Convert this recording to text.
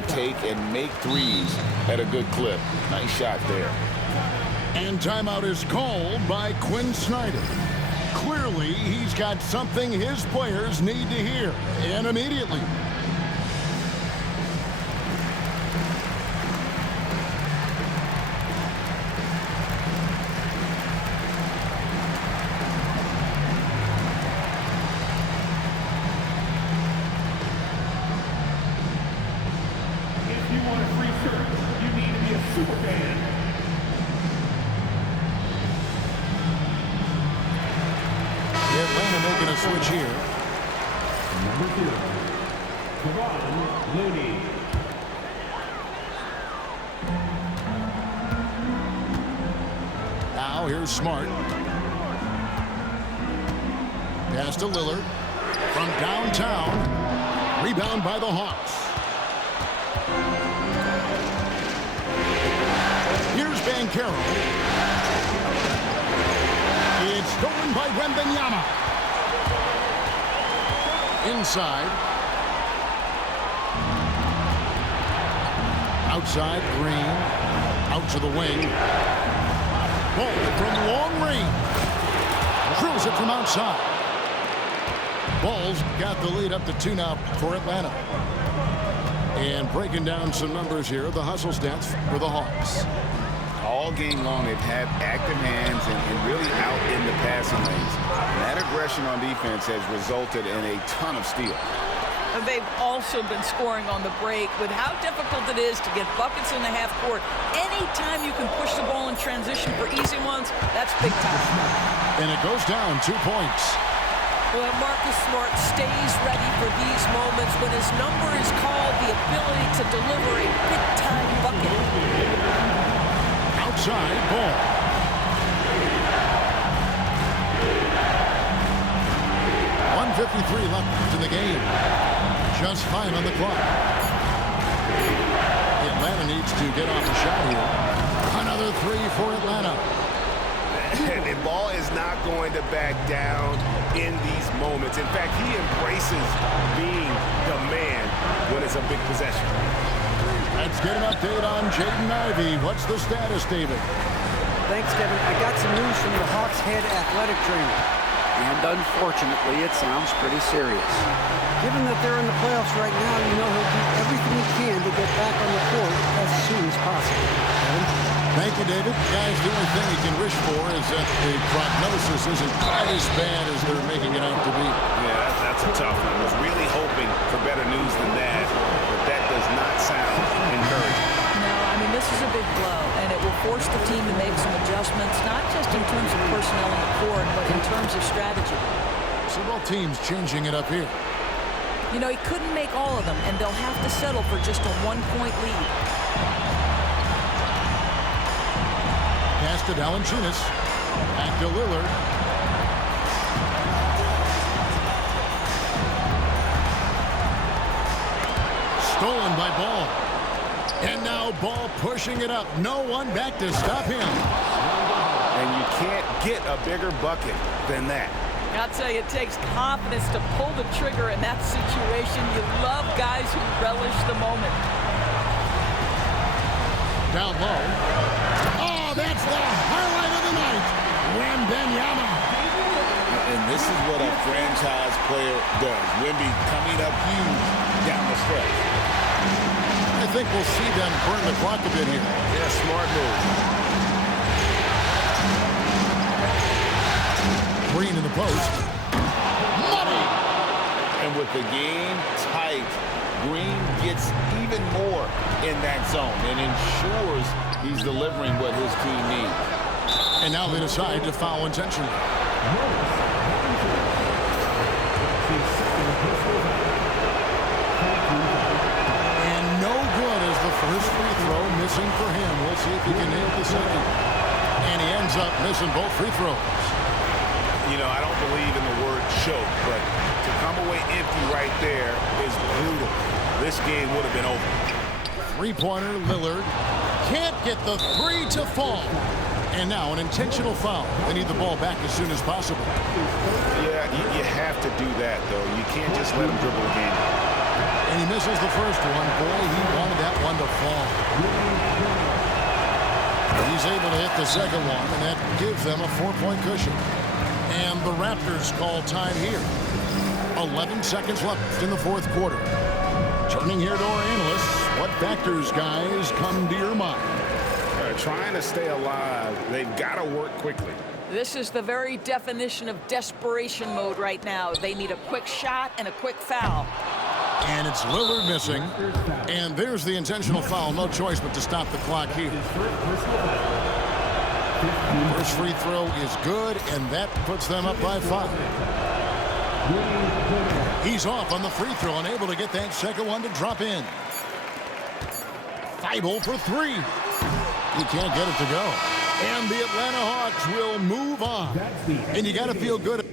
to take and make threes at a good clip. Nice shot there. And timeout is called by Quinn Snyder. Clearly, he's got something his players need to hear, and immediately. If you want a free shirt, you need to be a super fan. Atlanta making a switch here. Number 0, Kevon Looney. Now here's Smart. Pass to Lillard. From downtown. Rebound by the Hawks. Here's Banchero. It's stolen by Wembanyama. Inside. Outside, Green. Out to the wing. Ball from long range. Drills it from outside. Ball's got the lead up to 2 now for Atlanta. And breaking down some numbers here, the hustle stats for the Hawks. All game long, they've had active hands and really out in the passing lanes. And that aggression on defense has resulted in a ton of steals. And they've also been scoring on the break. With how difficult it is to get buckets in the half court, anytime you can push the ball in transition for easy ones, that's big time. And it goes down 2 points. Well, Marcus Smart stays ready for these moments. When his number is called, the ability to deliver a big-time bucket. Outside, Ball. .153 left in the game. Just 5 on the clock. Atlanta needs to get off the shot here. Another 3 for Atlanta. And the ball is not going to back down in these moments. In fact, he embraces being the man when it's a big possession. Let's get an update on Jaden Ivey. What's the status, David? Thanks, Kevin. I got some news from the Hawks head athletic trainer. And unfortunately, it sounds pretty serious. Given that they're in the playoffs right now, you know he'll do everything he can to get back on the court as soon as possible. Kevin? Thank you, David. Guys, the only thing you can wish for is that the prognosis isn't quite as bad as they're making it out to be. Yeah, that's a tough one. I was really hoping for better news than that, but that does not sound encouraging. No, I mean, this is a big blow, and it will force the team to make some adjustments, not just in terms of personnel on the court, but in terms of strategy. So both teams changing it up here. You know, he couldn't make all of them, and they'll have to settle for just a 1-point lead. Pass to Valanciunas. Back to Lillard. Stolen by Ball. And now Ball pushing it up. No one back to stop him. And you can't get a bigger bucket than that. I'll tell you, it takes confidence to pull the trigger in that situation. You love guys who relish the moment. Down low. Oh, that's the highlight of the night. Wembanyama. And this is what a franchise player does. Wemby coming up huge down the stretch. I think we'll see them burn the clock a bit here. Yeah, smart move. Green in the post. Money! And with the game tight, Green gets even more in that zone and ensures he's delivering what his team needs. And now they decide to foul intentionally. And no good as the first free throw missing for him. We'll see if he can nail the second. And he ends up missing both free throws. You know, I don't believe in the word choke, but to come away empty right there is brutal. This game would have been over. Three-pointer, Lillard. Can't get the three to fall. And now an intentional foul. They need the ball back as soon as possible. Yeah, you have to do that, though. You can't just let him dribble again. And he misses the first one. Boy, he wanted another fall. He's able to hit the second one, and that gives them a 4-point cushion. And the Raptors call time here. 11 seconds left in the fourth quarter. Turning here to our analysts, what factors, guys, come to your mind? Trying to stay alive, they've got to work quickly. This is the very definition of desperation mode right now. They need a quick shot and a quick foul. And it's Lillard missing. And there's the intentional foul. No choice but to stop the clock here. First free throw is good, and that puts them up by 5. He's off on the free throw, unable to get that second one to drop in. Thibault for 3. He can't get it to go. And the Atlanta Hawks will move on. And you got to feel good.